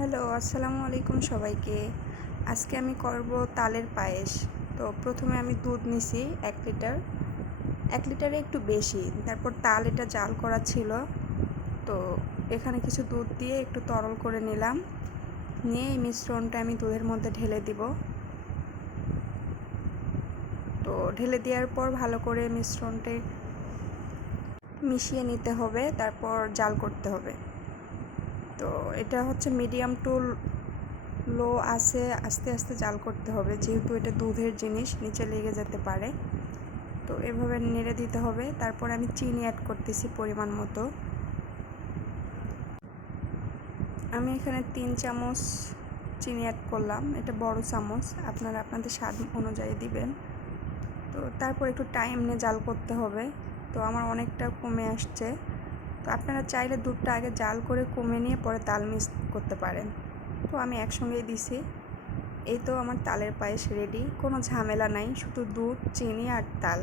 Hello, আসসালামু আলাইকুম সবাইকে। আজকে আমি করব তালের পায়েস। তো প্রথমে আমি দুধ নিছি ১ লিটার। ১ লিটারে একটু বেশি। তারপর তাল এটা জাল করা ছিল। তো এখানে কিছু দুধ দিয়ে একটু তরল করে নিলাম। নিয়ে এই মিশ্রণটা আমি দুধের মধ্যে ঢেলে দিব। তো ঢেলে দেওয়ার পর ভালো করে মিশ্রণটা মিশিয়ে নিতে হবে, তারপর জাল করতে হবে। তো এটা হচ্ছে মিডিয়াম টু লো আছে আস্তে আস্তে জাল করতে হবে, যেহেতু এটা দুধের জিনিস নিচে লেগে যেতে পারে। তো এভাবে নেড়ে দিতে হবে। তারপর আমি চিনি অ্যাড করতেছি পরিমাণ মতো। আমি এখানে ৩ চামচ চিনি অ্যাড করলাম, এটা বড় চামচ, আপনারা আপনাদের স্বাদ অনুযায়ী দিবেন। তো তারপর একটু টাইম নিয়ে জাল করতে হবে। তো আমার অনেকটা কমে আসছে। তো আপনারা চাইলে দুধটা আগে জাল করে কমে নিয়ে পরে তাল মিক্স করতে পারেন। তো আমি একসঙ্গেই দিছি। এই তো আমার তালের পায়েস রেডি, কোনো ঝামেলা নাই, শুধু দুধ, চিনি আর তাল।